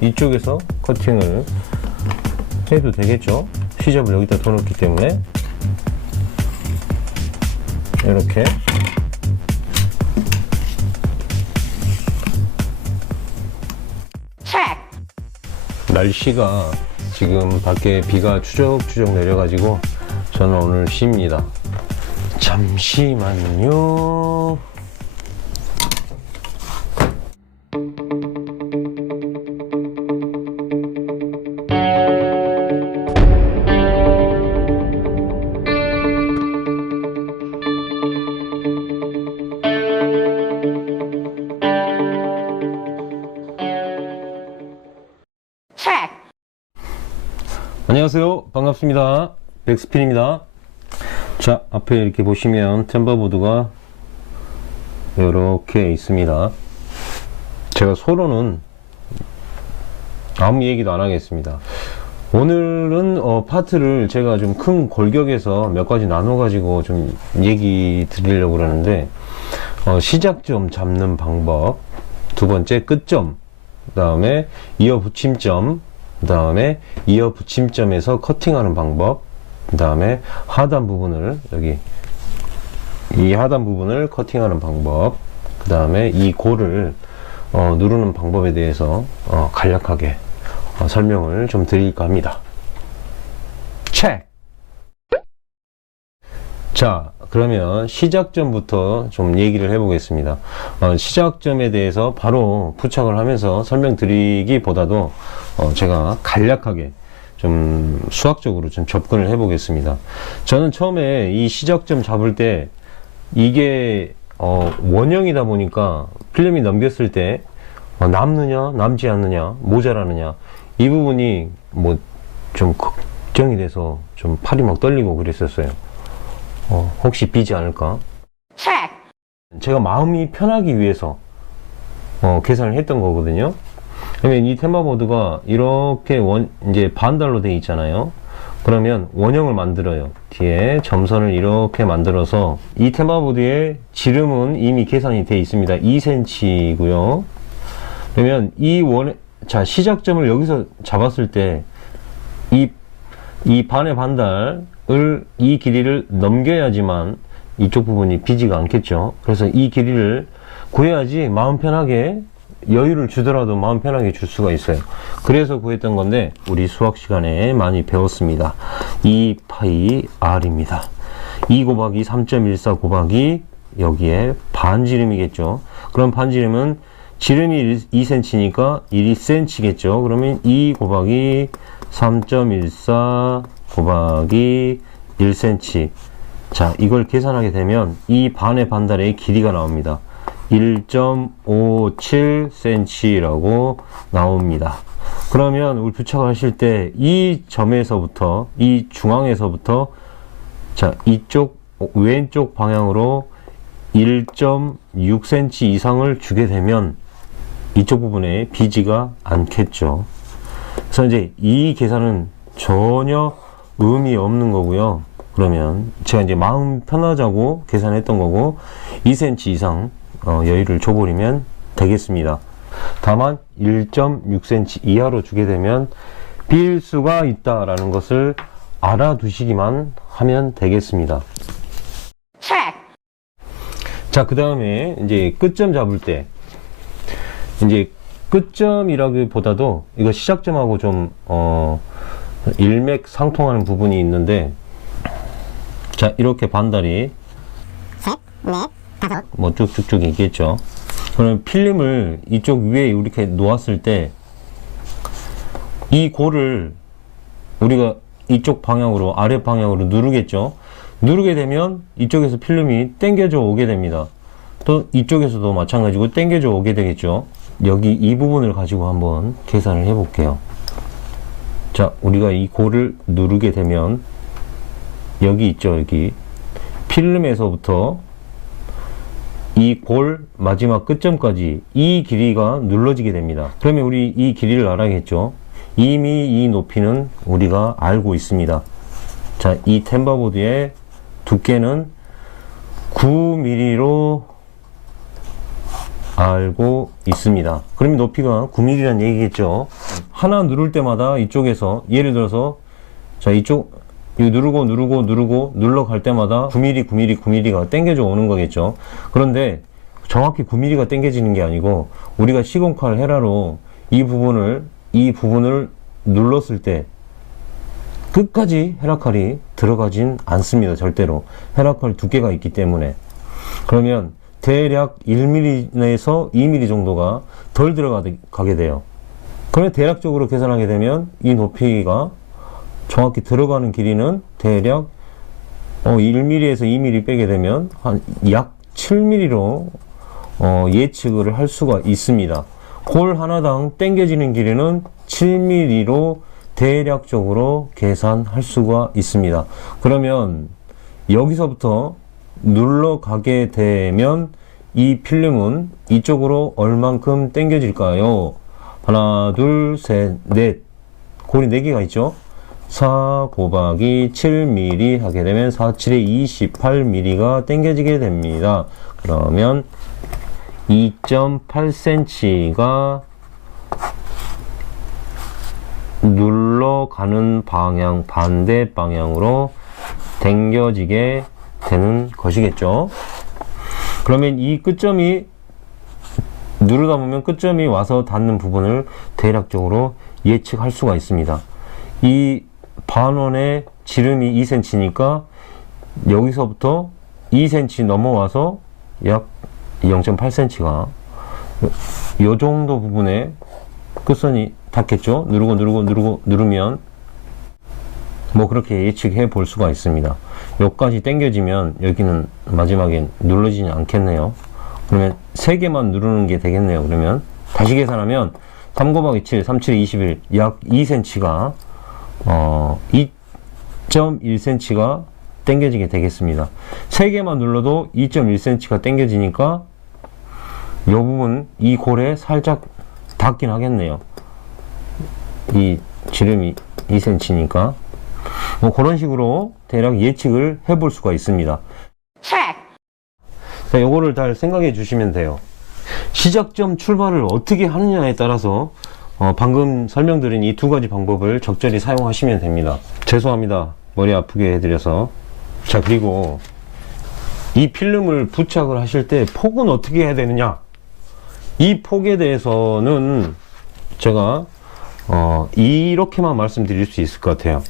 이쪽에서 커팅을 해도 되겠죠. 시접을 여기다 둬놓기 때문에 이렇게 날씨가 지금 밖에 비가 추적추적 내려가지고 저는 오늘 쉽니다. 잠시만요. 안녕하세요. 반갑습니다. 백스핀입니다. 자, 앞에 이렇게 보시면 템버보드가 이렇게 있습니다. 제가 서로는 아무 얘기도 안 하겠습니다. 오늘은 파트를 제가 좀 큰 골격에서 몇 가지 나눠 가지고 좀 얘기 드리려고 그러는데, 시작점 잡는 방법, 두 번째 끝점, 그 다음에 이어 붙임점, 그 다음에 이어 붙임점에서 커팅하는 방법, 그 다음에 하단 부분을 여기 이 하단 부분을 커팅하는 방법, 그 다음에 이 골을 누르는 방법에 대해서 간략하게 설명을 좀 드릴까 합니다. 체크! 자, 그러면 시작점부터 좀 얘기를 해보겠습니다. 시작점에 대해서 바로 부착을 하면서 설명드리기보다도 제가 간략하게 좀 수학적으로 좀 접근을 해보겠습니다. 저는 처음에 이 시작점 잡을 때 이게 원형이다 보니까 필름이 넘겼을 때 남느냐 남지 않느냐 모자라느냐 이 부분이 뭐 좀 걱정이 돼서 좀 팔이 막 떨리고 그랬었어요. 혹시 비지 않을까? 제가 마음이 편하기 위해서 계산을 했던 거거든요. 그러면 이 템버보드가 이렇게 이제 반달로 되어 있잖아요. 그러면 원형을 만들어요. 뒤에 점선을 이렇게 만들어서 이 템버보드의 지름은 이미 계산이 되어 있습니다. 2cm고요. 그러면 자, 시작점을 여기서 잡았을 때 이 반의 반달을 이 길이를 넘겨야지만 이쪽 부분이 비지가 않겠죠. 그래서 이 길이를 구해야지 마음 편하게 여유를 주더라도 마음 편하게 줄 수가 있어요. 그래서 구했던 건데 우리 수학 시간에 많이 배웠습니다. 2 파이 r입니다. 2 곱하기 3.14 곱하기 여기에 반지름이겠죠. 그럼 반지름은 지름이 2cm니까 1cm겠죠. 그러면 2 곱하기 3.14 곱하기 1cm. 자, 이걸 계산하게 되면 이 반의 반달의 길이가 나옵니다. 1.57cm라고 나옵니다. 그러면 우리 부착을 하실 때 이 점에서부터 이 중앙에서부터 자, 이쪽 왼쪽 방향으로 1.6cm 이상을 주게 되면 이쪽 부분에 비지가 않겠죠. 그래서 이제 이 계산은 전혀 의미 없는 거고요. 그러면 제가 이제 마음 편하자고 계산했던 거고 2cm 이상 여유를 줘버리면 되겠습니다. 다만 1.6cm 이하로 주게 되면 빌 수가 있다라는 것을 알아두시기만 하면 되겠습니다. 자, 그 다음에 이제 끝점 잡을 때 이제 끝점이라기보다도 이거 시작점하고 좀 일맥상통하는 부분이 있는데, 자, 이렇게 반달이 셋, 넷, 다섯 뭐 쭉쭉쭉 있겠죠. 그럼 필름을 이쪽 위에 이렇게 놓았을 때 이 골을 우리가 이쪽 방향으로 아래 방향으로 누르겠죠. 누르게 되면 이쪽에서 필름이 당겨져 오게 됩니다. 또 이쪽에서도 마찬가지고 당겨져 오게 되겠죠. 여기 이 부분을 가지고 한번 계산을 해 볼게요. 자, 우리가 이 골을 누르게 되면 여기 있죠. 여기 필름에서부터 이 골 마지막 끝점까지 이 길이가 눌러지게 됩니다. 그러면 우리 이 길이를 알아야겠죠. 이미 이 높이는 우리가 알고 있습니다. 자, 이 템버보드의 두께는 9mm로 알고 있습니다. 그러면 높이가 9mm라는 얘기겠죠. 하나 누를 때마다 이쪽에서 예를 들어서 자 이쪽 이거 누르고 눌러갈 때마다 9mm가 당겨져 오는 거겠죠. 그런데 정확히 9mm가 당겨지는 게 아니고 우리가 시공칼 헤라로 이 부분을 눌렀을 때 끝까지 헤라칼이 들어가진 않습니다. 절대로. 헤라칼 두께가 있기 때문에. 그러면 대략 1mm에서 2mm 정도가 덜 들어가게 돼요. 그러면 대략적으로 계산하게 되면 이 높이가 정확히 들어가는 길이는 대략 1mm에서 2mm 빼게 되면 한 약 7mm로 예측을 할 수가 있습니다. 골 하나당 당겨지는 길이는 7mm로 대략적으로 계산할 수가 있습니다. 그러면 여기서부터 눌러가게 되면 이 필름은 이쪽으로 얼만큼 당겨질까요? 하나, 둘, 셋, 넷. 골이 4개가 있죠? 4 곱하기 7mm 하게 되면 4, 7에 28mm가 당겨지게 됩니다. 그러면 2.8cm가 눌러가는 방향, 반대 방향으로 당겨지게 되는 것이겠죠. 그러면 이 끝점이 누르다 보면 끝점이 와서 닿는 부분을 대략적으로 예측할 수가 있습니다. 이 반원의 지름이 2cm니까 여기서부터 2cm 넘어와서 약 0.8cm가 요 정도 부분에 끝선이 닿겠죠. 누르면 뭐 그렇게 예측해 볼 수가 있습니다. 여기까지 당겨지면 여기는 마지막에 눌러지지 않겠네요. 그러면 3개만 누르는 게 되겠네요. 그러면 다시 계산하면 3 곱하기 7, 3, 7, 21, 약 2cm가 2.1cm가 당겨지게 되겠습니다. 3개만 눌러도 2.1cm가 당겨지니까 이 부분, 이 골에 살짝 닿긴 하겠네요. 이 지름이 2cm니까 뭐 그런 식으로 대략 예측을 해볼 수가 있습니다. 자, 요거를 잘 생각해 주시면 돼요. 시작점 출발을 어떻게 하느냐에 따라서 방금 설명드린 이 2가지 방법을 적절히 사용하시면 됩니다. 죄송합니다. 머리 아프게 해드려서. 자, 그리고 이 필름을 부착을 하실 때 폭은 어떻게 해야 되느냐, 이 폭에 대해서는 제가 이렇게만 말씀드릴 수 있을 것 같아요.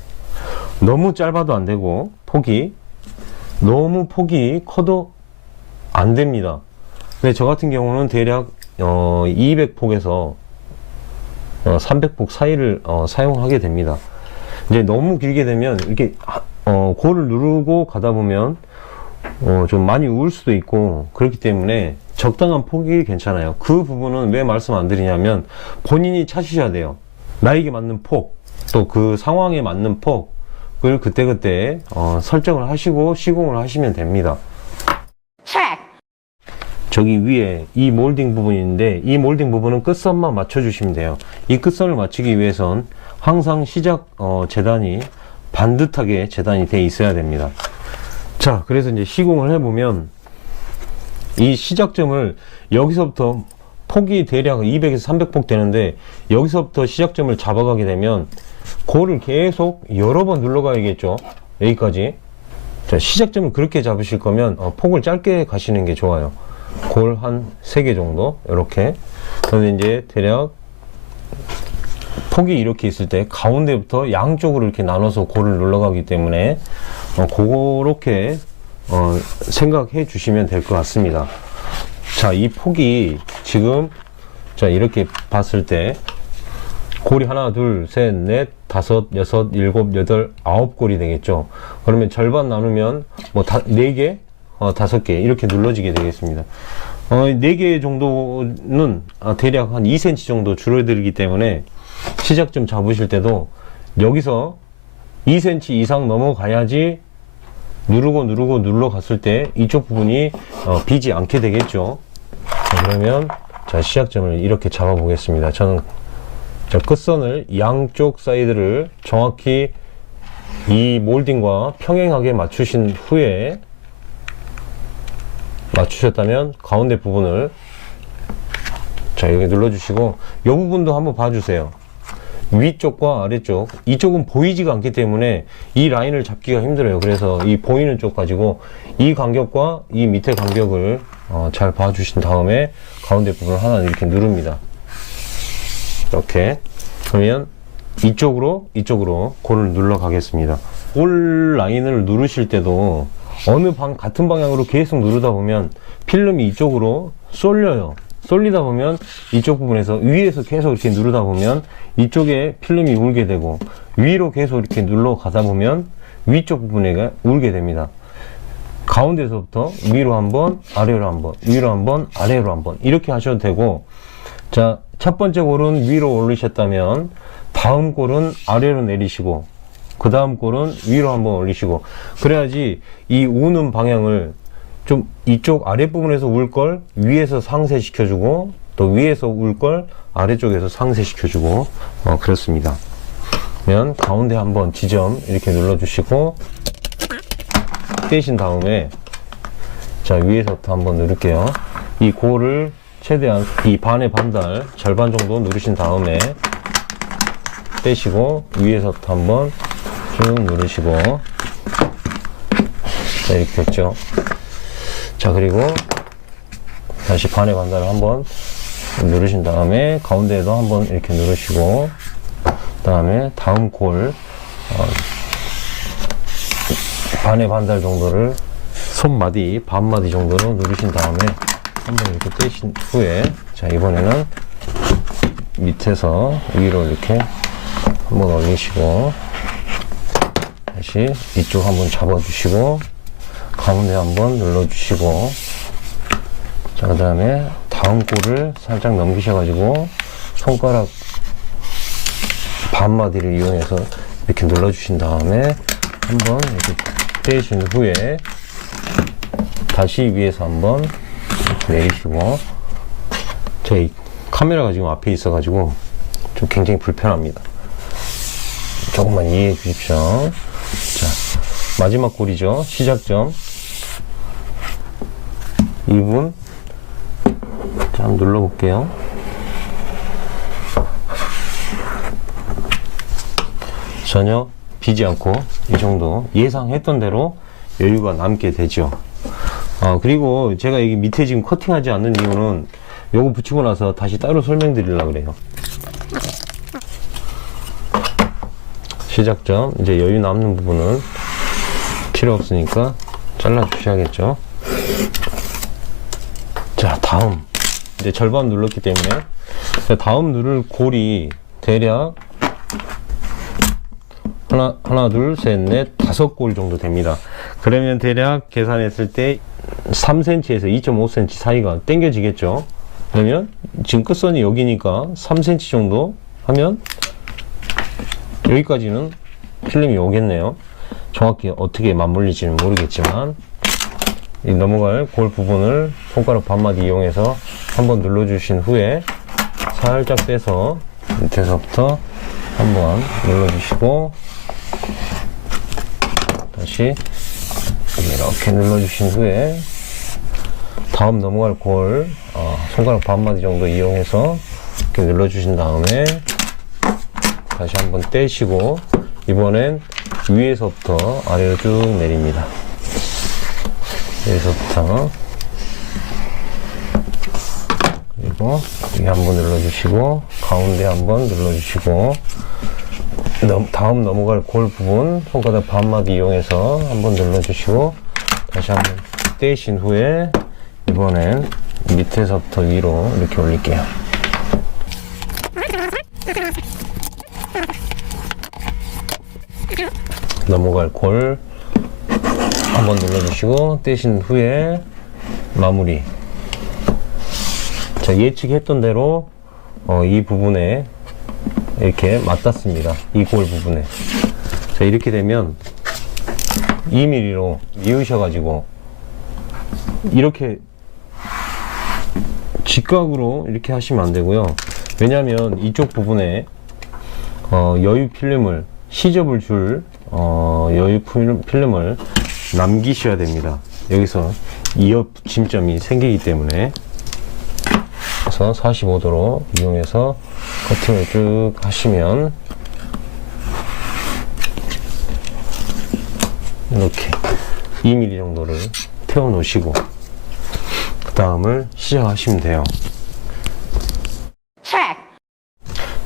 너무 짧아도 안 되고 너무 폭이 커도 안 됩니다. 근데 저 같은 경우는 대략 200폭에서 300폭 사이를 사용하게 됩니다. 이제 너무 길게 되면 이렇게 골을 누르고 가다 보면 좀 많이 우을 수도 있고, 그렇기 때문에 적당한 폭이 괜찮아요. 그 부분은 왜 말씀 안 드리냐면 본인이 찾으셔야 돼요. 나에게 맞는 폭, 또 그 상황에 맞는 폭을 그때그때 설정을 하시고 시공을 하시면 됩니다. 저기 위에 이 몰딩 부분인데, 이 몰딩 부분은 끝선만 맞춰주시면 돼요. 이 끝선을 맞추기 위해선 항상 시작 재단이 반듯하게 재단이 돼 있어야 됩니다. 자, 그래서 이제 시공을 해보면 이 시작점을 여기서부터 폭이 대략 200에서 300폭 되는데, 여기서부터 시작점을 잡아가게 되면 골을 계속 여러 번 눌러가야겠죠. 여기까지. 자, 시작점을 그렇게 잡으실 거면 폭을 짧게 가시는 게 좋아요. 골 한 3개 정도 이렇게. 그런데 이제 대략 폭이 이렇게 있을 때 가운데부터 양쪽으로 이렇게 나눠서 골을 눌러가기 때문에 그렇게 생각해 주시면 될 것 같습니다. 자, 이 폭이 지금 자 이렇게 봤을 때 골이 하나, 둘, 셋, 넷, 다섯, 여섯, 일곱, 여덟, 9골이 되겠죠. 그러면 절반 나누면 뭐 4개, 5개 이렇게 눌러지게 되겠습니다. 4개 정도는 대략 한 2cm 정도 줄어들기 때문에 시작점 잡으실 때도 여기서 2cm 이상 넘어가야지 눌러갔을 때 이쪽 부분이 비지 않게 되겠죠. 자, 그러면 자, 시작점을 이렇게 잡아 보겠습니다. 저는 자, 끝선을 양쪽 사이드를 정확히 이 몰딩과 평행하게 맞추신 후에, 맞추셨다면 가운데 부분을 자, 여기 눌러주시고 이 부분도 한번 봐주세요. 위쪽과 아래쪽, 이쪽은 보이지가 않기 때문에 이 라인을 잡기가 힘들어요. 그래서 이 보이는 쪽 가지고 이 간격과 이 밑에 간격을 잘 봐주신 다음에 가운데 부분을 하나 이렇게 누릅니다. 이렇게. 그러면 이쪽으로 골을 눌러 가겠습니다. 골 라인을 누르실 때도 어느 같은 방향으로 계속 누르다 보면 필름이 이쪽으로 쏠려요. 쏠리다 보면 이쪽 부분에서 위에서 계속 이렇게 누르다 보면 이쪽에 필름이 울게 되고, 위로 계속 이렇게 눌러 가다 보면 위쪽 부분에 울게 됩니다. 가운데서부터 위로 한번, 아래로 한번, 위로 한번, 아래로 한번 이렇게 하셔도 되고, 자, 첫 번째 골은 위로 올리셨다면 다음 골은 아래로 내리시고, 그 다음 골은 위로 한번 올리시고, 그래야지 이 우는 방향을 좀 이쪽 아랫부분에서 울 걸 위에서 상쇄시켜주고, 또 위에서 울 걸 아래쪽에서 상쇄시켜주고, 그렇습니다. 그러면 가운데 한번 지점 이렇게 눌러주시고 떼신 다음에, 자, 위에서부터 한번 누를게요. 이 골을 최대한 이 반의 반달 절반 정도 누르신 다음에 떼시고 위에서부터 한번 쭉 누르시고, 자, 이렇게 됐죠. 자, 그리고 다시 반의 반달을 한번 누르신 다음에 가운데에도 한번 이렇게 누르시고, 그 다음에 다음 골 반의 반달 정도를 손마디 반마디 정도로 누르신 다음에 한번 이렇게 떼신 후에, 자, 이번에는 밑에서 위로 이렇게 한번 올리시고, 다시 이쪽 한번 잡아주시고 가운데 한번 눌러주시고, 자, 그 다음에 다음 골을 살짝 넘기셔가지고 손가락 반마디를 이용해서 이렇게 눌러주신 다음에 한번 이렇게 떼신 후에 다시 위에서 한번 내리시고, 제 카메라가 지금 앞에 있어가지고 좀 굉장히 불편합니다. 조금만 이해해 주십시오. 자, 마지막 골이죠. 시작점 2분. 자, 한번 눌러볼게요. 전혀 비지 않고 이 정도 예상했던 대로 여유가 남게 되죠. 그리고 제가 여기 밑에 지금 커팅하지 않는 이유는 요거 붙이고 나서 다시 따로 설명드리려고 그래요. 시작점, 이제 여유 남는 부분은 필요 없으니까 잘라 주셔야겠죠. 자, 다음 이제 절반 눌렀기 때문에 다음 누를 골이 대략 하나, 둘, 셋, 넷, 5골 정도 됩니다. 그러면 대략 계산했을 때 3cm에서 2.5cm 사이가 당겨지겠죠. 그러면 지금 끝선이 여기니까 3cm 정도 하면 여기까지는 필름이 오겠네요. 정확히 어떻게 맞물릴지는 모르겠지만, 이 넘어갈 골 부분을 손가락 반마디 이용해서 한번 눌러주신 후에 살짝 빼서 밑에서부터 한번 눌러주시고, 다시 이렇게 눌러주신 후에 다음 넘어갈 골 손가락 반마디 정도 이용해서 이렇게 눌러주신 다음에 다시 한번 떼시고, 이번엔 위에서부터 아래로 쭉 내립니다. 여기서부터, 그리고 여기 한번 눌러주시고 가운데 한번 눌러주시고, 다음 넘어갈 골 부분 손가락 반마디 이용해서 한번 눌러주시고 다시 한번 떼신 후에 이번엔 밑에서부터 위로 이렇게 올릴게요. 넘어갈 골 한번 눌러주시고 떼신 후에 마무리. 자, 예측했던 대로 이 부분에 이렇게 맞닿습니다. 이 골 부분에. 자, 이렇게 되면 2mm로 이으셔가지고 이렇게 직각으로 이렇게 하시면 안 되고요. 왜냐하면 이쪽 부분에 여유 필름을, 시접을 줄 여유 필름을 남기셔야 됩니다. 여기서 이어 붙임점이 생기기 때문에. 그래서 45도로 이용해서 커팅을 쭉 하시면 이렇게 2mm 정도를 태워 놓으시고 그 다음을 시작하시면 돼요.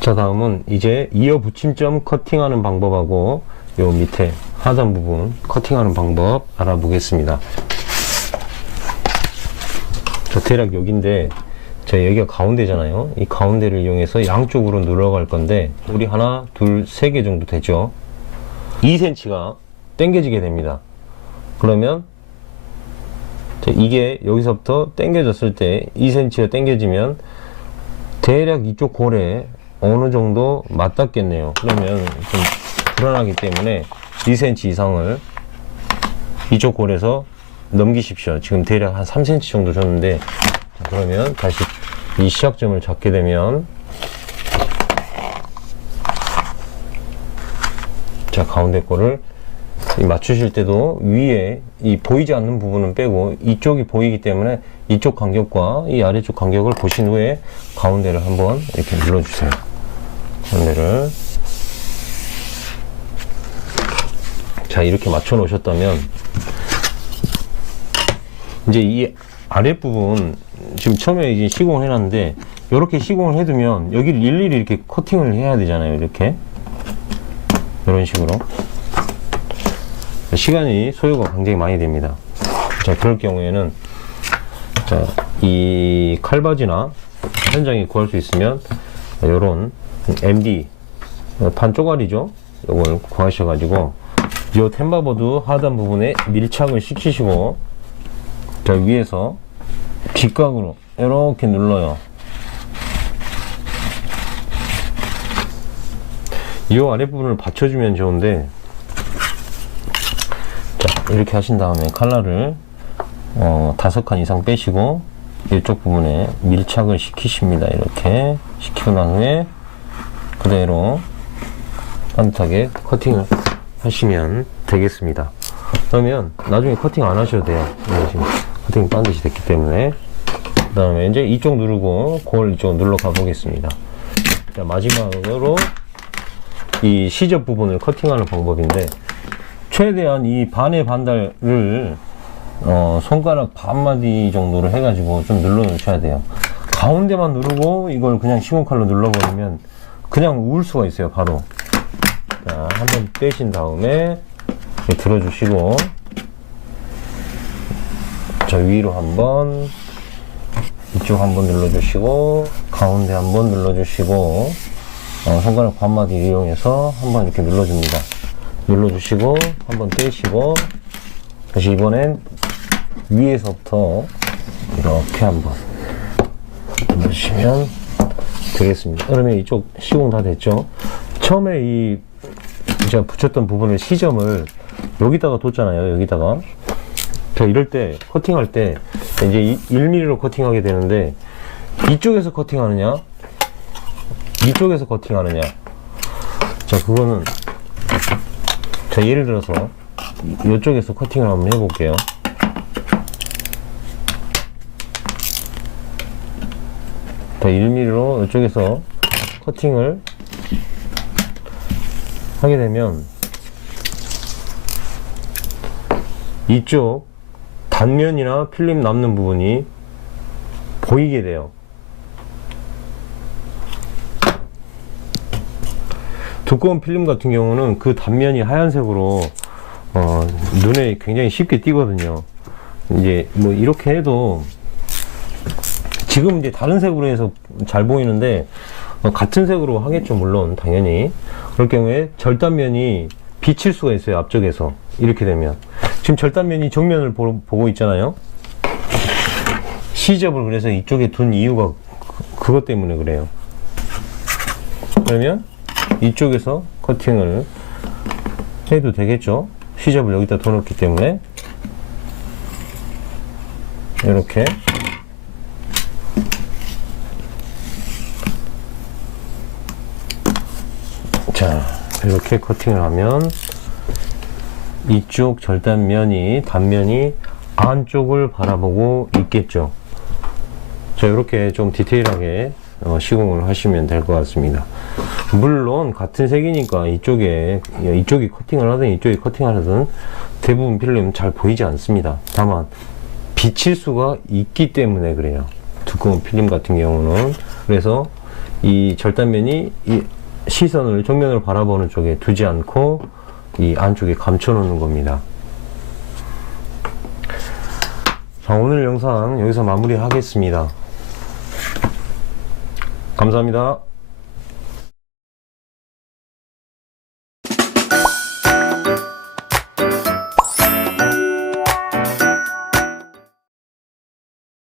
자, 다음은 이제 이어 붙임점 커팅하는 방법하고 요 밑에 하단 부분 커팅하는 방법 알아보겠습니다. 자, 대략 여기인데 자, 여기가 가운데잖아요. 이 가운데를 이용해서 양쪽으로 눌러갈 건데 우리 하나, 둘, 세 개 정도 되죠. 2cm가 당겨지게 됩니다. 그러면 자, 이게 여기서부터 당겨졌을 때 2cm가 당겨지면 대략 이쪽 골에 어느 정도 맞닿겠네요. 그러면 좀 불안하기 때문에 2cm 이상을 이쪽 골에서 넘기십시오. 지금 대략 한 3cm 정도 줬는데 자, 그러면 다시 이 시작점을 잡게 되면 자, 가운데 골을 맞추실 때도 위에 이 보이지 않는 부분은 빼고 이쪽이 보이기 때문에 이쪽 간격과 이 아래쪽 간격을 보신 후에 가운데를 한번 이렇게 눌러주세요. 가운데를 자, 이렇게 맞춰 놓으셨다면 이제 이 아랫부분 지금 처음에 이제 시공을 해놨는데 이렇게 시공을 해두면 여기를 일일이 이렇게 커팅을 해야 되잖아요. 이렇게 이런 식으로 시간이 소요가 굉장히 많이 됩니다. 자, 그럴 경우에는 자, 이 칼바지나 현장에 구할 수 있으면 요런 MD 반 쪼가리죠. 요걸 구하셔가지고 요 템바보드 하단 부분에 밀착을 시키시고 자, 위에서 직각으로 이렇게 눌러요. 이 아랫부분을 받쳐주면 좋은데 자, 이렇게 하신 다음에 칼날을 5칸 이상 빼시고 이쪽 부분에 밀착을 시키십니다. 이렇게 시키고 난 후에 그대로 반듯하게 커팅을 하시면 되겠습니다. 그러면 나중에 커팅 안 하셔도 돼요. 지금 커팅이 반드시 됐기 때문에. 그 다음에 이제 이쪽 누르고 골 이쪽 눌러 가 보겠습니다. 자, 마지막으로 이 시접 부분을 커팅하는 방법인데 최대한 이 반의 반달을 손가락 반마디 정도로 해가지고 좀 눌러 놓으셔야 돼요. 가운데만 누르고 이걸 그냥 시공칼로 눌러버리면 그냥 우을 수가 있어요. 바로. 자, 한번 빼신 다음에 들어주시고 자, 위로 한번 이쪽 한번 눌러주시고 가운데 한번 눌러주시고 손가락 반마디 이용해서 한번 이렇게 눌러줍니다. 눌러주시고 한번 떼시고 다시 이번엔 위에서부터 이렇게 한번 눌러주시면 되겠습니다. 그러면 이쪽 시공 다 됐죠? 처음에 이 제가 붙였던 부분을 시점을 여기다가 뒀잖아요. 여기다가 자, 이럴 때 커팅할 때 이제 1mm로 커팅하게 되는데 이쪽에서 커팅하느냐 이쪽에서 커팅하느냐 자, 그거는 자, 예를 들어서 이쪽에서 커팅을 한번 해볼게요. 자, 1mm로 이쪽에서 커팅을 하게 되면 이쪽 단면이나 필름 남는 부분이 보이게 돼요. 두꺼운 필름 같은 경우는 그 단면이 하얀색으로 눈에 굉장히 쉽게 띄거든요. 이제 뭐 이렇게 해도 지금 이제 다른 색으로 해서 잘 보이는데 같은 색으로 하겠죠. 물론 당연히 그럴 경우에 절단면이 비칠 수가 있어요. 앞쪽에서 이렇게 되면 지금 절단면이 정면을 보고 있잖아요. 시접을 그래서 이쪽에 둔 이유가 그것 때문에 그래요. 그러면 이쪽에서 커팅을 해도 되겠죠. 시접을 여기다 둬놓기 때문에 이렇게 자, 이렇게 커팅을 하면 이쪽 절단면이 단면이 안쪽을 바라보고 있겠죠. 자, 이렇게 좀 디테일하게 시공을 하시면 될 것 같습니다. 물론 같은 색이니까 이쪽이 커팅을 하든 이쪽이 커팅을 하든 대부분 필름 잘 보이지 않습니다. 다만 비칠 수가 있기 때문에 그래요. 두꺼운 필름 같은 경우는. 그래서 이 절단면이 이 시선을 정면을 바라보는 쪽에 두지 않고 이 안쪽에 감춰 놓는 겁니다. 자, 오늘 영상 여기서 마무리 하겠습니다. 감사합니다.